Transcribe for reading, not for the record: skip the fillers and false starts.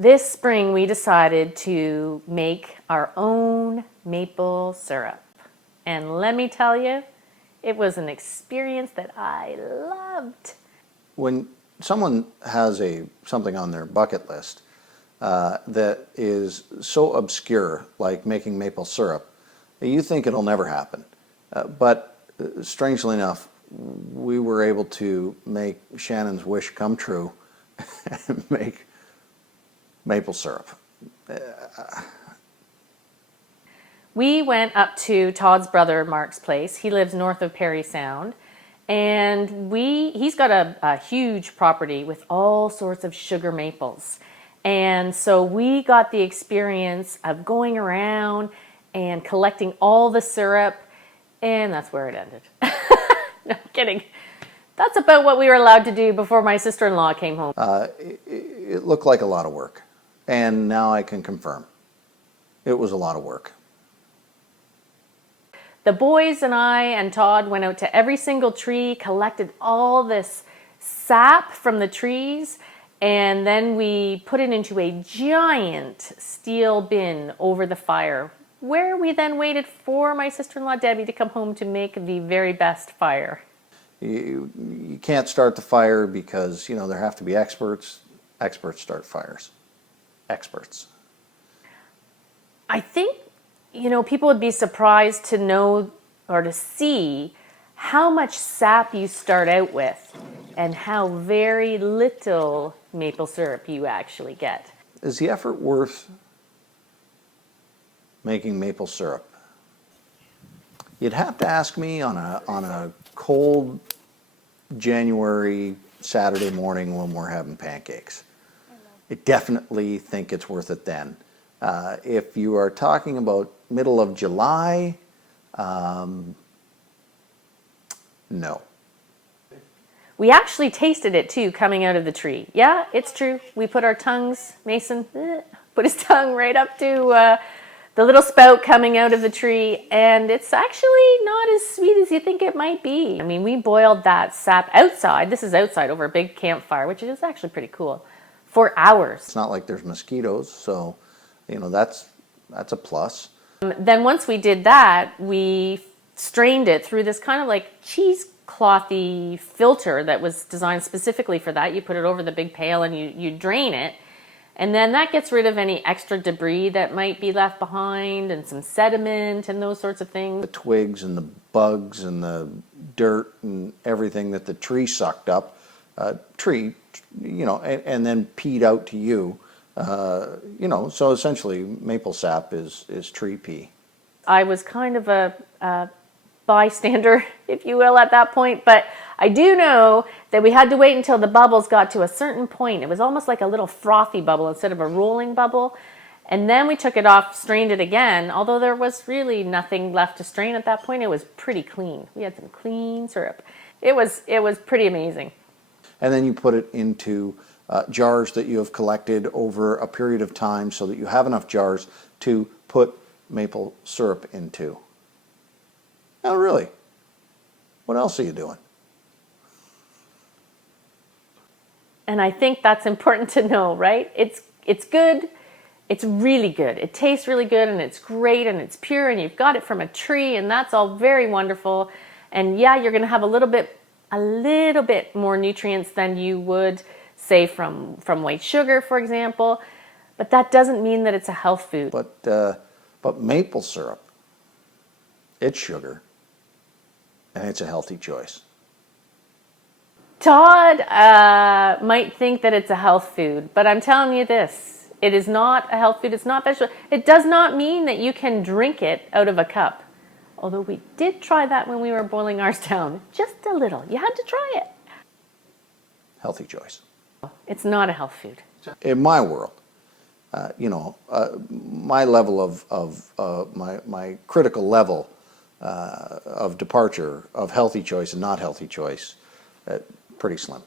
This spring we decided to make our own maple syrup. And let me tell you, it was an experience that I loved. When someone has something on their bucket list that is so obscure, like making maple syrup, you think it'll never happen. But strangely enough, we were able to make Shannon's wish come true and make maple syrup. We went up to Todd's brother Mark's place. He lives north of Parry Sound. And he's got a huge property with all sorts of sugar maples. And so we got the experience of going around and collecting all the syrup, and that's where it ended. No, I'm kidding. That's about what we were allowed to do before my sister-in-law came home. It looked like a lot of work, and now I can confirm it was a lot of work. The boys and I and Todd went out to every single tree, collected all this sap from the trees, and then we put it into a giant steel bin over the fire, where we then waited for my sister-in-law Debbie to come home to make the very best fire. You can't start the fire because, there have to be experts. Experts start fires. Experts. I think people would be surprised to know or to see how much sap you start out with and how very little maple syrup you actually get. Is the effort worth making maple syrup? You'd have to ask me on a cold January Saturday morning when we're having pancakes. I definitely think it's worth it then. If you are talking about middle of July, no. We actually tasted it too coming out of the tree. Yeah, it's true. We put our tongues, Mason put his tongue right up to the little spout coming out of the tree, and it's actually not as sweet as you think it might be. I mean, we boiled that sap outside. This is outside over a big campfire, which is actually pretty cool, for hours. It's not like there's mosquitoes, so that's a plus. Then once we did that, we strained it through this kind of like cheeseclothy filter that was designed specifically for that. You put it over the big pail and you drain it. And then that gets rid of any extra debris that might be left behind and some sediment and those sorts of things. The twigs and the bugs and the dirt and everything that the tree sucked up, and then peed out to you. So essentially maple sap is tree pee. I was kind of a bystander, if you will, at that point, but I do know that we had to wait until the bubbles got to a certain point. It was almost like a little frothy bubble instead of a rolling bubble. And then we took it off, strained it again, although there was really nothing left to strain at that point. It was pretty clean. We had some clean syrup. It was pretty amazing. And then you put it into jars that you have collected over a period of time so that you have enough jars to put maple syrup into. Now really, what else are you doing? And I think that's important to know, right? It's good. It's really good. It tastes really good, and it's great, and it's pure, and you've got it from a tree, and that's all very wonderful. And yeah, you're going to have a little bit more nutrients than you would say from white sugar, for example. But that doesn't mean that it's a health food. But maple syrup, it's sugar, and it's a healthy choice. Todd might think that it's a health food, but I'm telling you this, it is not a health food, it's not vegetable. It does not mean that you can drink it out of a cup. Although we did try that when we were boiling ours down, just a little. You had to try it. Healthy choice. It's not a health food. In my world, my level of my critical level of departure of healthy choice and not healthy choice, pretty slim.